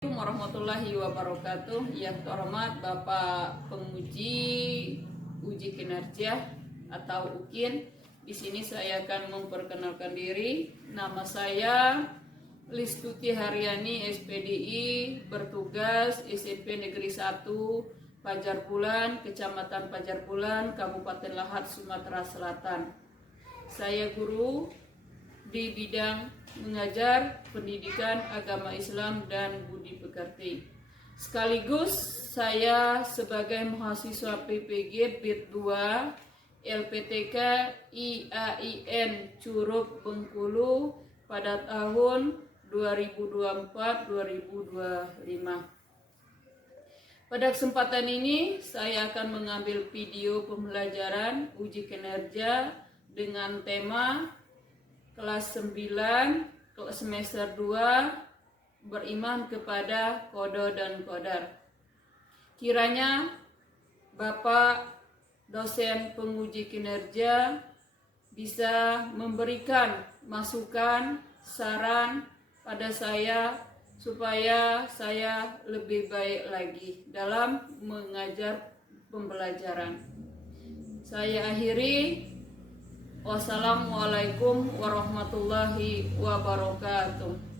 Warahmatullahi wabarakatuh. Yang terhormat Bapak Penguji Uji Kinerja atau UKIN. Di sini saya akan memperkenalkan diri. Nama saya Listuti Haryani, SPDI, bertugas SMP Negeri 1 Pajar Bulan, Kecamatan Pajar Bulan, Kabupaten Lahat, Sumatera Selatan. Saya guru di bidang mengajar pendidikan agama Islam dan budi pekerti. Sekaligus saya sebagai mahasiswa PPG BIT 2 LPTK IAIN Curug Bengkulu pada tahun 2024-2025. Pada kesempatan ini saya akan mengambil video pembelajaran uji kinerja dengan tema kelas 9 semester 2 beriman kepada qada dan qadar. Kiranya Bapak dosen penguji kinerja bisa memberikan masukan, saran pada saya supaya saya lebih baik lagi dalam mengajar pembelajaran. Saya akhiri. Wassalamualaikum warahmatullahi wabarakatuh.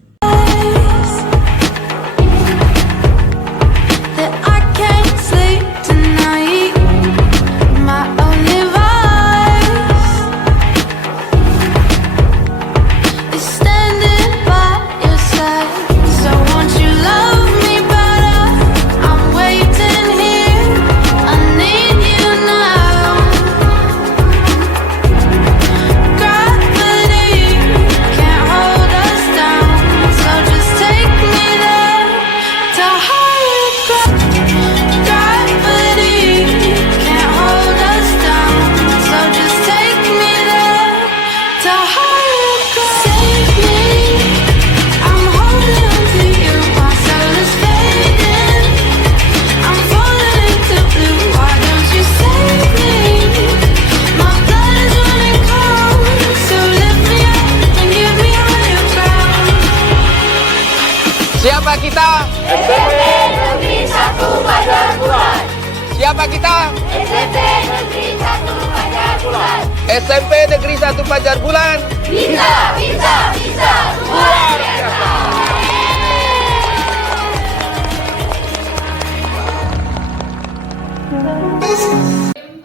Siapa kita? SMP Negeri 1 Pajar Bulan. Siapa kita? SMP Negeri 1 Pajar Bulan. SMP Negeri 1 Pajar Bulan. Bisa, bisa, bisa, luar biasa.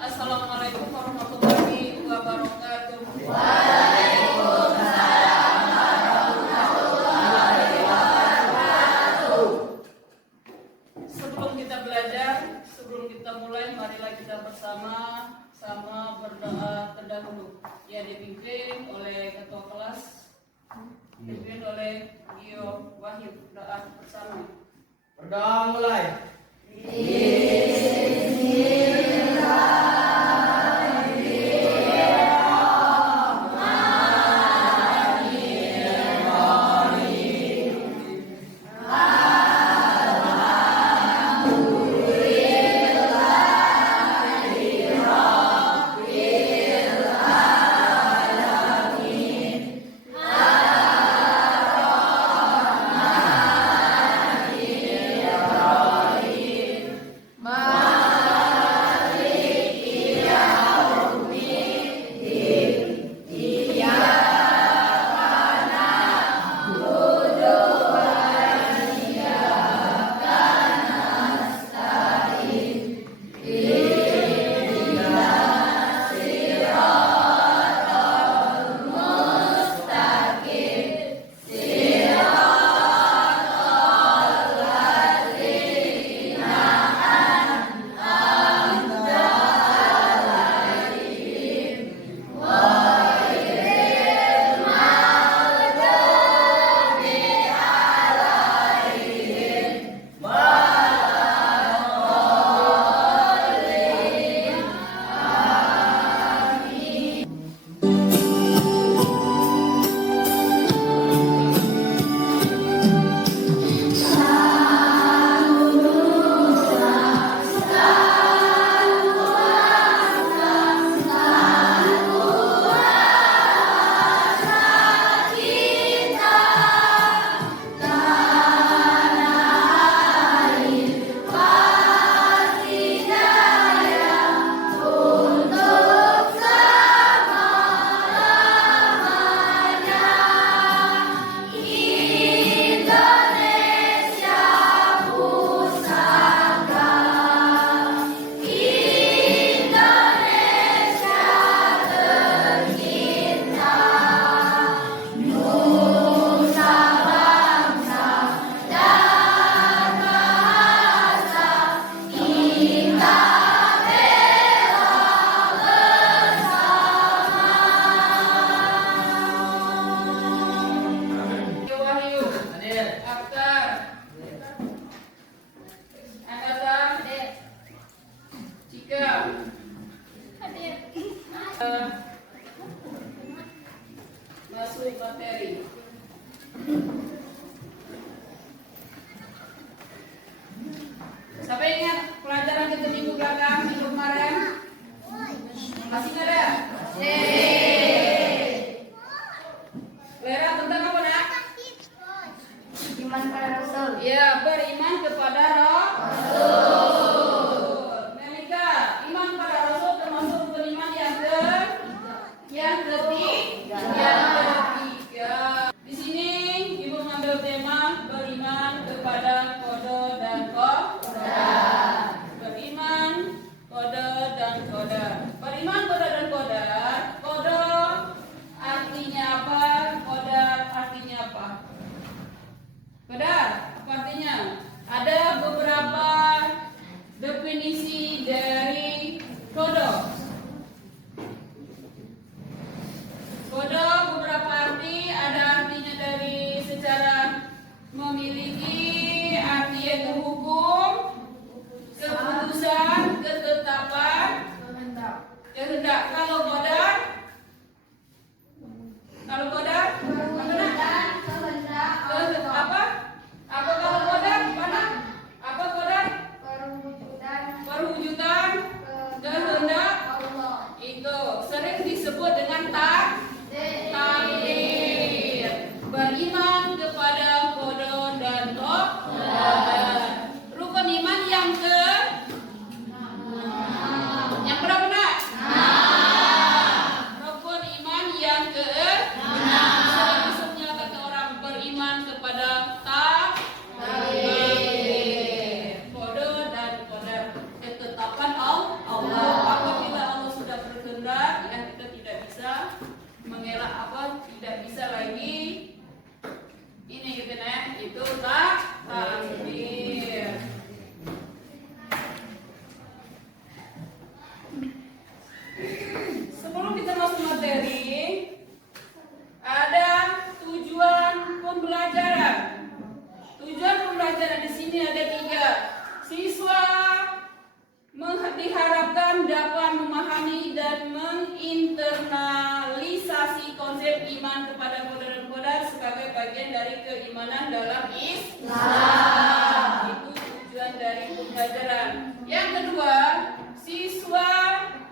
Assalamualaikum warahmatullahi wabarakatuh. Sebelum kita mulai, marilah kita bersama-sama berdoa terdahulu. Ya, dipimpin oleh ketua kelas, dipimpin oleh Gio Wahyu. Doa bersama. Berdoa mulai. Ya, beriman kepada Rasul. Melika, iman kepada Rasul termasuk rukun iman yang ketiga. Di sini Ibu mengambil tema beriman kepada qada dan qadar. Beriman, qada dan qadar. Beriman qada dan qadar. Qada artinya apa? Qadar artinya apa? Qadar apa artinya? Ada beberapa definisi dari qada. Qada beberapa arti, ada artinya dari secara memiliki, arti yaitu hukum, keputusan, ketetapan, kehendak. Kalau qadar, apa? Apa kalau qadar? Mana? Apa qadar? Perwujudan kehendak. Itu sering disebut dengan takdir. Beriman kepada qada dan qadar. Rukun iman yang berapa nak? Rukun iman yang sering disebutnya kata orang beriman kepada takdir. Qada dan qadar, ketetapan Allah. Apabila Allah sudah berkehendak, ya kita tidak bisa mengelak tidak bisa lagi ini gitu nah, itu takdir. Sebelum kita masuk materi, ada tujuan pembelajaran. Tujuan pembelajaran di sini ada 3. Siswa diharapkan dapat memahami dan menginternalisasi konsep iman kepada qada dan qadar sebagai bagian dari keimanan dalam Islam. Itu tujuan dari pembelajaran. Yang kedua, siswa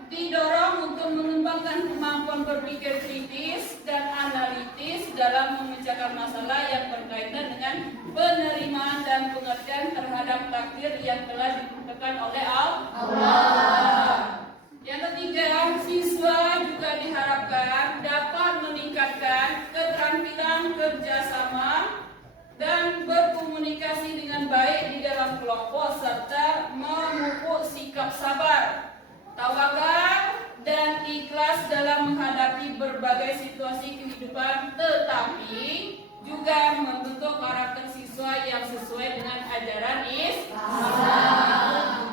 didorong untuk mengembangkan kemampuan berpikir kritis dan analitis dalam memecahkan masalah yang berkaitan dengan penerimaan dan pengertian terhadap takdir yang telah ditentukan oleh Allah. Yang ketiga, siswa juga diharapkan dapat meningkatkan keterampilan kerjasama dan berkomunikasi dengan baik di dalam kelompok serta memupuk sikap sabar, tawakal dan ikhlas dalam menghadapi berbagai situasi kehidupan, tetapi juga membentuk karakter siswa yang sesuai dengan ajaran Islam.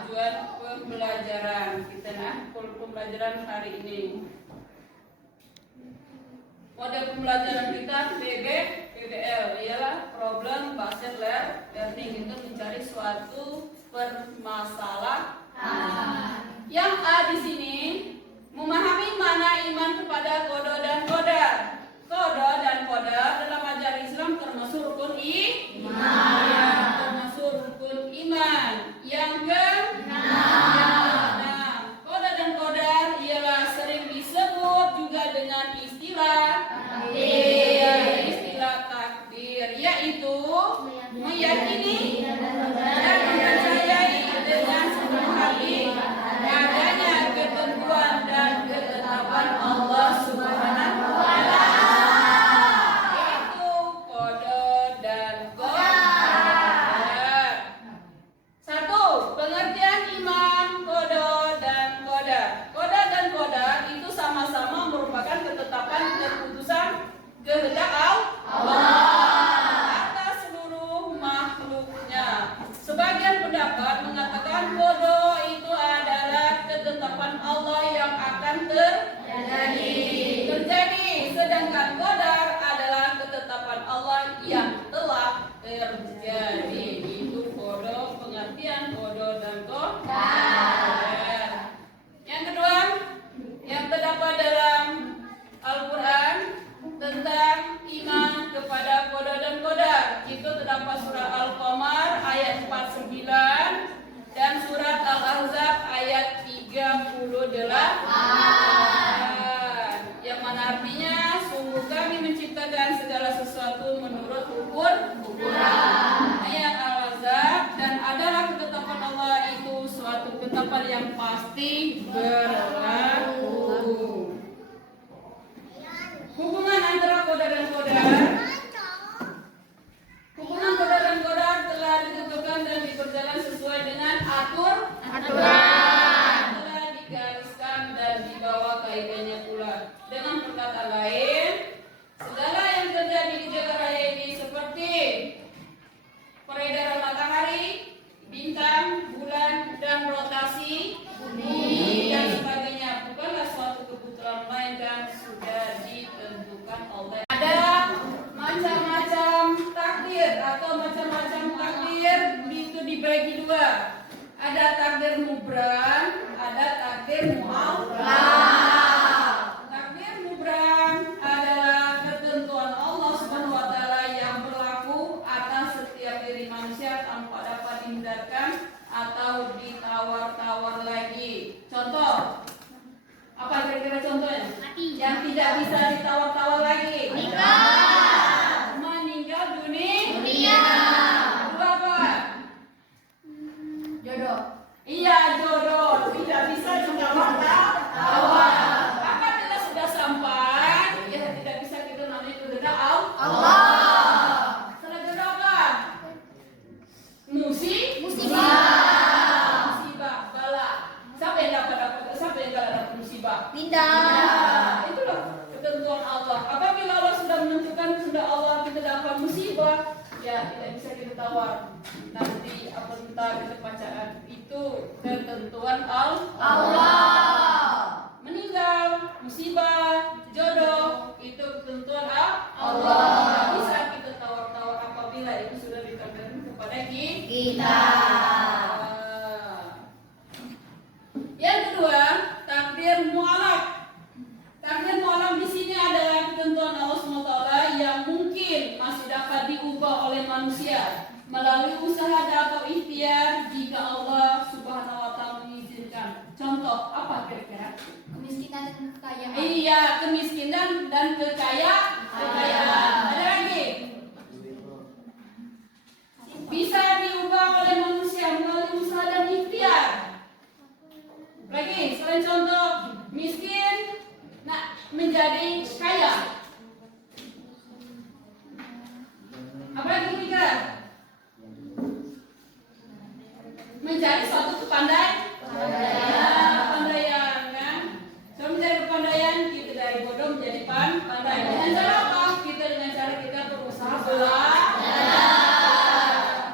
Itu tujuan pembelajaran kita pembelajaran hari ini. Kode pembelajaran kita PBL ialah problem based learning, itu mencari suatu permasalahan. Yang A di sini memahami mana iman kepada qada dan qadar. Qada dan qadar dalam ajaran Islam termasuk rukun iman. Ya, termasuk rukun iman. Yang keenam, qada dan qadar ialah sering disebut juga dengan istilah takdir, yaitu meyakini dan mempercayai dengan sepenuh hati adanya ketentuan dan ketetapan Allah Subhanahu wa Ta'ala. Itu qada dan qadar. 1. Pengertian iman qada dan qadar. Qada dan qadar itu sama-sama merupakan ketetapan keputusan kehendak Allah atas seluruh makhluknya. Sebagian pendapat mengatakan qada itu adalah ketetapan Allah yang akan terjadi, sedangkan qadar adalah ketetapan Allah yang telah terjadi. Itu qada, pengertian qada dan qadar. Yang kedua, yang terdapat dalam Al-Quran tentang iman kepada qada dan qadar, itu terdapat surah Al-Qamar ayat 49 dan surat Al-Ahzab ayat 38, yang mana artinya sungguh kami menciptakan segala sesuatu menurut ukuran. Ayat nanti berlaku. Hubungan antara kodar dan kodar. Hubungan kodar dan kodar telah ditentukan dan berjalan sesuai dengan aturan. Telah digariskan dan dibawa kaidahnya pula. Dengan perkataan lain, segala yang terjadi di jagat raya ini seperti peredaran matahari, bintang, bulan, dan rotasi bumi dan sebagainya bukanlah suatu kebetulan, melainkan sudah ditentukan oleh. Ada macam-macam takdir atau macam-macam takdir itu dibagi dua. Ada takdir mubram, ada takdir mu'allaq. Takdir mubram adalah ketentuan Allah Subhanahu wa taala yang berlaku atas setiap diri manusia tanpa dapat dihindarkan atau ditawar-tawar lagi. Contoh, apa kira-kira contohnya? Yang tidak bisa ditawar-tawar lagi. Meninggal dunia. Kedua apa? Jodoh. Iya, jodoh. Tidak bisa ditawar-tawar. Apabila sudah sampai, ya tidak bisa kita namanya itu jodoh Allah. Setelah jodoh apa? Musibah, bala. Siapa yang dapat musibah? Pindah. Itulah ketentuan Allah. Apabila Allah sudah menentukan, sudah Allah kita dapat musibah, ya tidak bisa kita tawar. Nanti apa entar kita bacaan itu ketentuan Allah. Meninggal, musibah, jodoh itu ketentuan Allah. Tidak bisa kita tawar-tawar apabila itu sudah ditakdirkan kepada kita. Yang kedua, takdir mu'allaq. Takdir mu'allaq di sini adalah ketentuan Allah SWT yang mungkin masih dapat diubah oleh manusia melalui usaha atau ikhtiar jika Allah Subhanahu wa taala mengizinkan. Contoh, apa kira-kira? Kemiskinan dan kekayaan. Iya, kemiskinan dan kekayaan. Ada lagi? Bisa diubah oleh manusia melalui usaha dan ikhtiar. Lagi, selain contoh miskin, menjadi kaya. Apa lagi kira? Menjadi suatu kepandaian, kan? So mencari kepandaian, kita dari bodoh menjadi pandai. Dengan cara apa? Dengan cara kita berusaha belajar.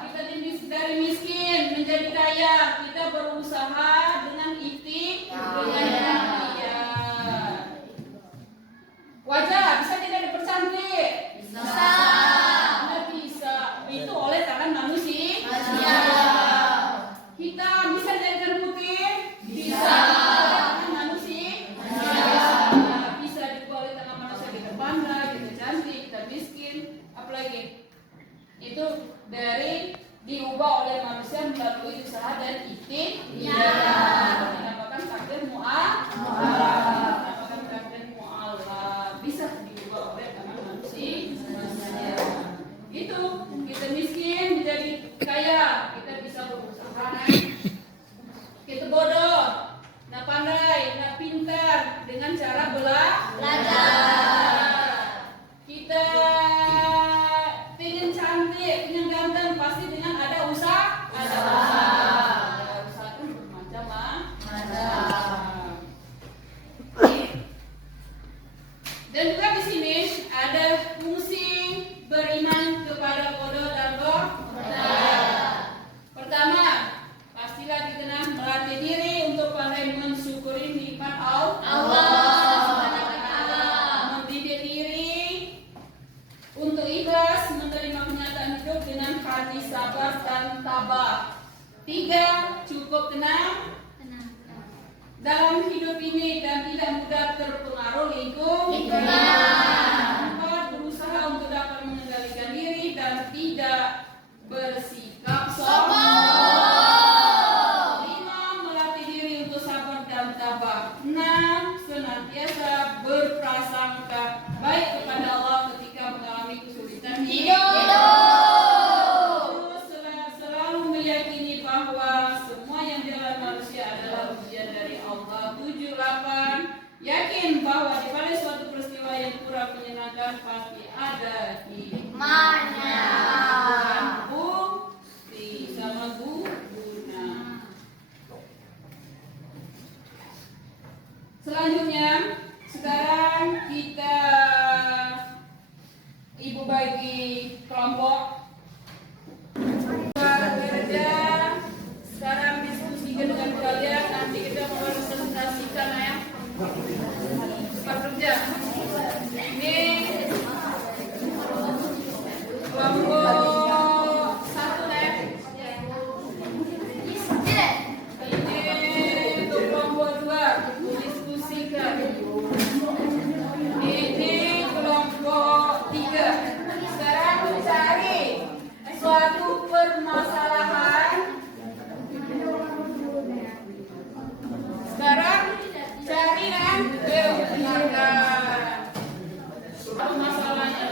Kita dari miskin menjadi kaya, kita berusaha dengan ikhtiar. Wajah bisa tidak dipercantik? Bisa. Itu oleh tangan manusia. Hitam bisa dijadikan putih? Bisa. Tangan manusia. Bisa diubah oleh tangan manusia, kita pandai, kita cantik, kita miskin, apalagi? Itu dari diubah oleh manusia melalui usaha dan ikhtiar. Dinamakan takdir mu'allaq. Bisa diubah oleh tangan manusia. Itu kita miskin menjadi kaya, kita bisa berusaha. Kita bodoh, pandai, pintar dengan cara belajar. Kita ingin cantik, ingin ganteng, pasti dengan ada usaha. Ada usaha kan bermacam-macam. Dan juga di sini ada fungsi beriman kepada qada dan qadar. Pertama, pastilah kita melatih diri untuk pandai mensyukuri nikmat Allah. Mendidik diri untuk ikhlas menerima kenyataan hidup dengan hati sabar dan tabah. 3, cukup tenang dalam hidup ini dan tidak mudah terpengaruh lingkungan. 4, berusaha untuk dapat mengendalikan diri dan tidak bersikap sombong. 5, melatih diri untuk sabar dan tabah. 6, senantiasa berprasangka baik kepada Allah ketika mengalami kesulitan hidup. Selalu meyakini bahwa semua yang dialami manusia adalah ujian dari Allah. 8, yakin bahwa di balik suatu peristiwa yang kurang menyenangkan pasti ada hikmahnya. Bukti sama guna. Selanjutnya, sekarang kita Ibu bagi kelompok kerja. Sekarang diskusikan dengan kalian, nanti kita mempresentasikan ya. Cepat kerja. Ini kelompok 1 ya. Ini untuk kelompok 2 diskusikan. Ini kelompok 3. Sekarang cari suatu permasalahan. Sekarang cari dan buktikan apa masalahnya.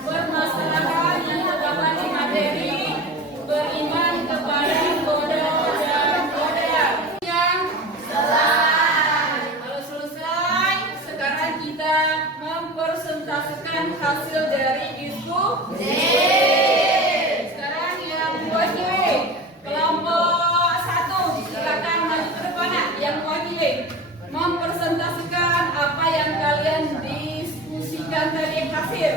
Permasalahan yang terdapat di materi beriman kepada koda dan koda yang salah. Kalau selesai, sekarang kita mempresentasikan hasil dari diskusi. Sekarang yang mewakili kelompok 1, silakan maju ke depan yang mewakili mempresentasikan apa yang kalian diskusikan tadi hasil.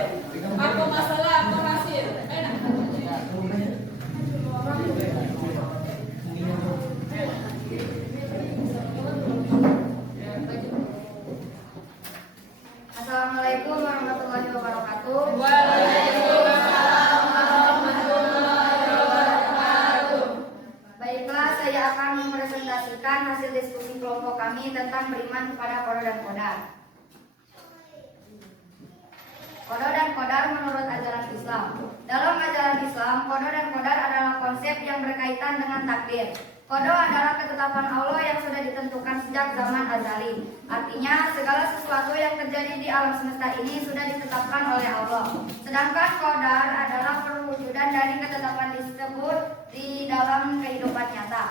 Apa masalah, apa hasil? Enak. Assalamualaikum warahmatullahi wabarakatuh. Waalaikumsalam warahmatullahi wabarakatuh. Baiklah, saya akan mempresentasikan hasil diskusi kelompok kami tentang beriman kepada koda dan kodar. Koda dan kodar menurut ajaran Islam. Dalam ajaran Islam, koda dan kodar adalah konsep yang berkaitan dengan takdir. Kodo adalah ketetapan Allah yang sudah ditentukan sejak zaman azali. Artinya, segala sesuatu yang terjadi di alam semesta ini sudah ditetapkan oleh Allah. Sedangkan kodar adalah perwujudan dari ketetapan tersebut di dalam kehidupan nyata.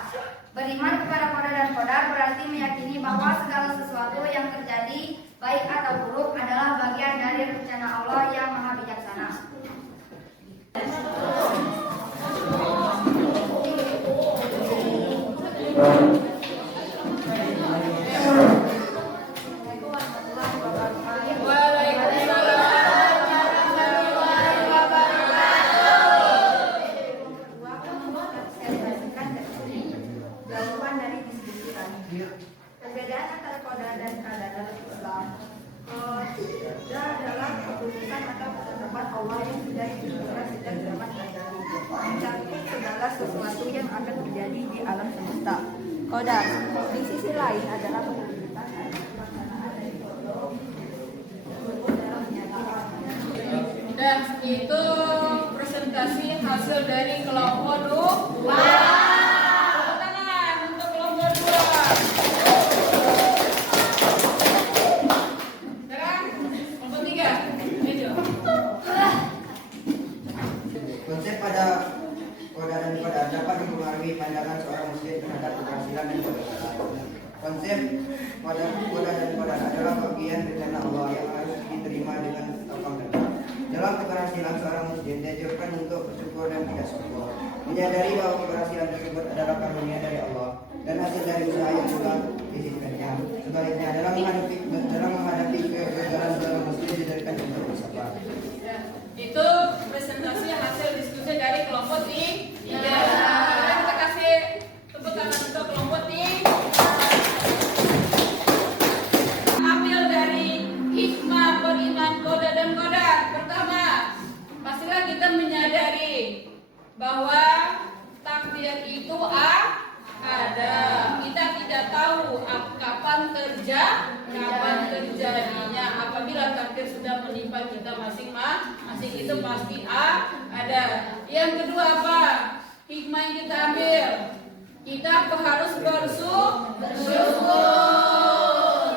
Beriman kepada koda dan kodar berarti meyakini bahwa segala sesuatu yang terjadi, baik atau buruk, adalah bagian dari rencana Allah yang maha bijaksana. Perbedaan antara koda dan kada dalam Islam, koda adalah keputusan atau ketetapan Allah yang sudah ditentukan sejak zaman azali, mencakup segala sesuatu yang akan terjadi di alam semesta. Koda di sisi lain adalah perwujudan dari pelaksanaan dari Allah dalam menyatakan. Dan itu presentasi hasil dari kelompok 2. Tepuk tangan untuk kelompok 2. Sekarang kelompok 3. Ayo. Konsep pada koda dan kodar dapat mempengaruhi pandangan seorang muslim terhadap keberhasilan dan kegagalan. Konsep koda dan kodar adalah bagian rencana Allah yang harus diterima dengan lapang dada. Dalam keberhasilan seorang muslim dianjurkan untuk bersyukur dan tidak syukur, menyadari bahwa keberhasilan tersebut adalah karunia dari Allah dan hasil dari usaha yang telah diizinkannya. Sebaliknya, dalam menghadapi kegagalan seorang muslim diajarkan untuk bersabar. Itu presentasi hasil diskusi dari kelompok 3. Sekarang kita kasih tepuk tangan untuk kelompok 3. Ambil dari hikmah beriman koda dan kodar. Pertama, pastilah kita menyadari bahwa takdir itu ada. Kita tidak tahu kapan terjadinya. Apabila takdir sudah menimpa kita masing-masing, itu pasti ada. Yang kedua apa? hikmah yang kita ambil. Kita harus bersyukur.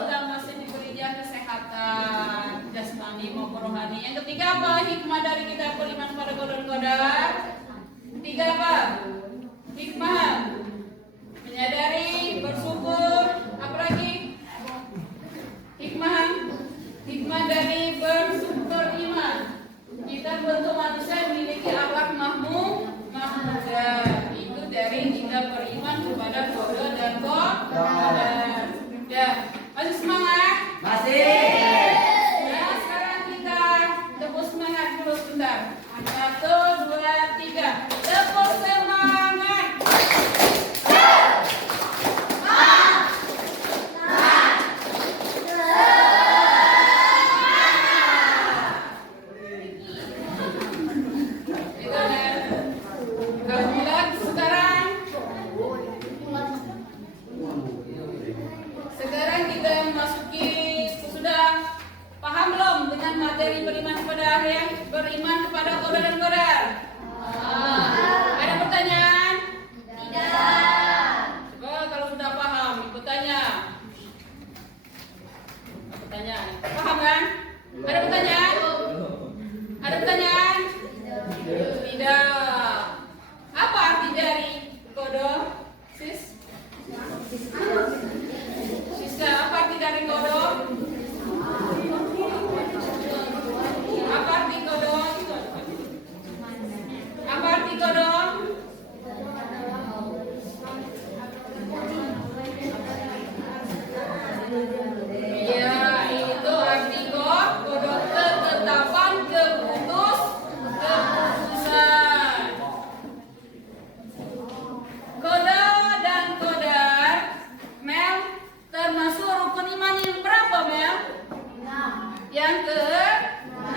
Kita masih diberi kesehatan jasmani maupun rohani. Yang ketiga apa? Hikmah dari kita beriman pada qada dan qadar. Ketiga apa? Hikmah menyadari, bersyukur. Apa lagi? Hikmah dari bersyukur iman. Kita bentuk manusia memiliki akhlak mahmudah. Itu dari kita beriman kepada qada dan qadar. Ya, masih semangat? Masih. Ya, sekarang kita tepuk semangat dulu sebentar. 1, 2, 3. Tepuk semangat. Sekarang kita memasuki, sudah paham belum dengan materi beriman kepada qada dan qadar? Ada pertanyaan? Tidak. Coba kalau sudah paham, ikut tanya. Pertanyaan. Paham kan? Ada pertanyaan? Ada pertanyaan? Tidak. Apa arti dari qada? Siska, apa arti dari qada? Apa arti qada? Apa arti qada? Ya, itu arti qada, ketetapan, keputusan. Qada dan qadar, Mel, termasuk rukun iman yang berapa, Mel? Yang ke-6.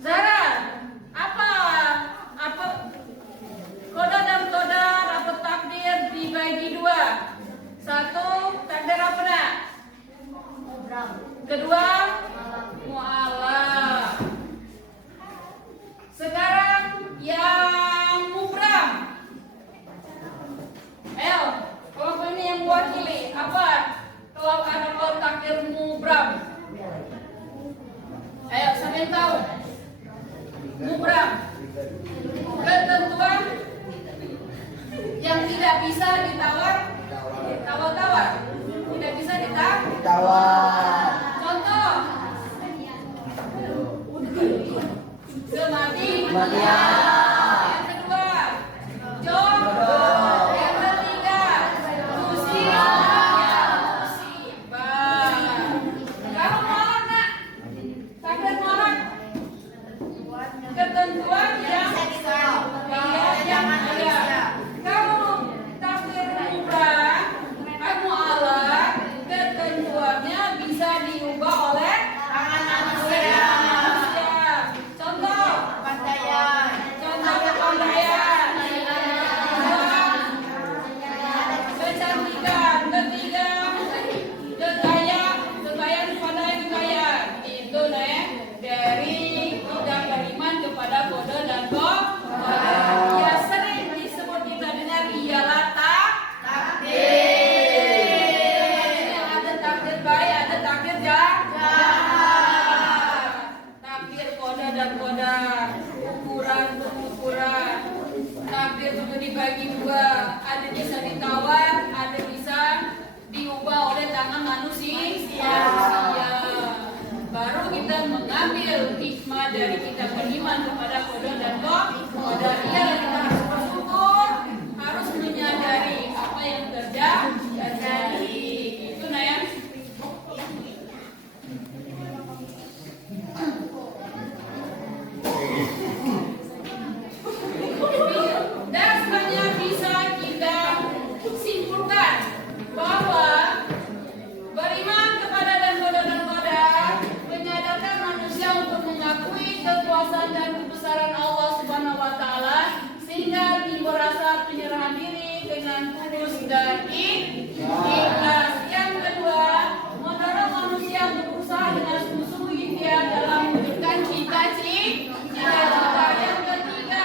Zara, apa qada dan qadar atau takdir dibagi 2? 1, takdir apa nak? Kedua, mu'alaf. Sekarang yang mubram. Ayo, kelompok ini yang mewakili. Apa? Kalau ada takdir mubram. Ayo, siapa yang tahu? Mubram. Ketentuan yang tidak bisa ditawar. Tidak bisa Tawar. Contoh. Kematian. Yang kedua, jodoh. Yang ketiga, musibah. Kalau malak nak, takdir malak. Ketentuan yang ada. Kalau takdir mubram, mu'alaf, ketentuannya bisa diubah oleh manusia. Contoh kepandaian. Kecantikan. Ketiga, kekayaan. Itu dari kita beriman kepada qada dan qadar. Ya, sering disebut kita dengar ialah takdir. Ada takdir baik, ada takdir jahat. Takdir qada dan qadar, ukuran. Takdir itu dibagi 2, ada bisa ditawar, ada bisa diubah oleh tangan manusia. Baru kita mengambil hikmah dari kita beriman kepada qada dan qadar. Kita harus bersyukur, harus menyadari apa yang terjadi. Itu Nayang. Dan sebenarnya bisa kita simpulkan bahwa beriman kepada qada dan qadar menyadarkan manusia untuk mengakui kekuasaan dan kebesaran Allah Subhanahu wa taala sehingga timbul rasa penyerahan diri dengan tulus dan ikhlas. Yang kedua, mendorong manusia untuk berusaha dengan sungguh-sungguh ikhtiar dalam mewujudkan cita-cita. Yang ketiga,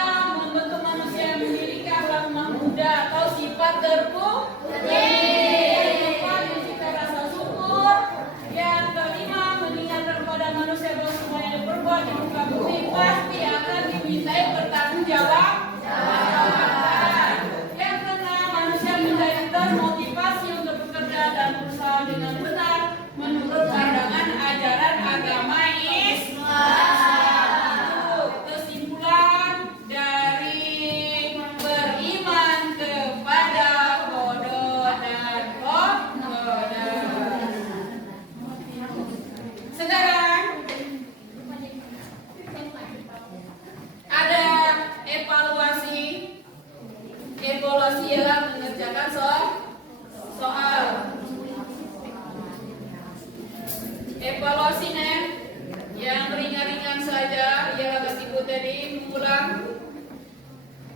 tadi mengulang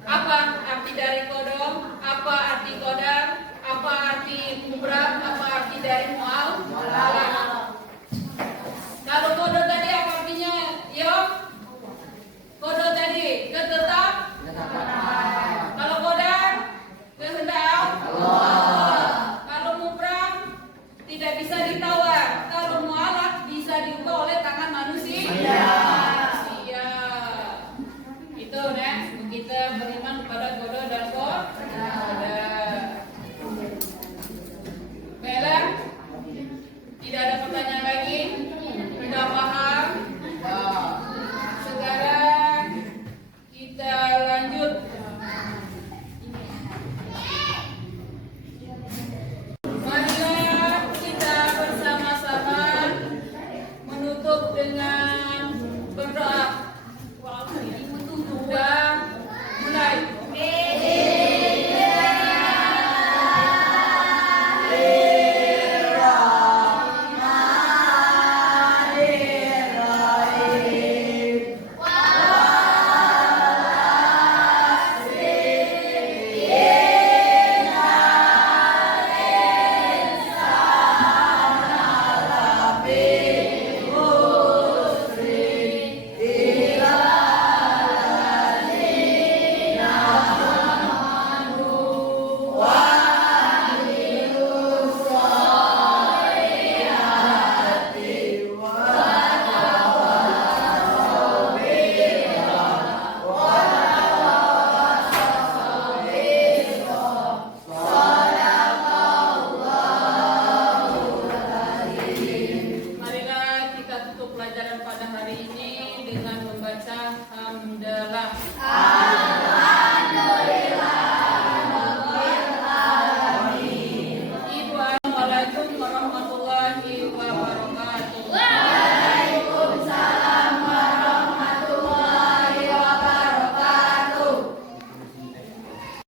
apa arti dari kodok, apa arti kodar, apa arti mubrab,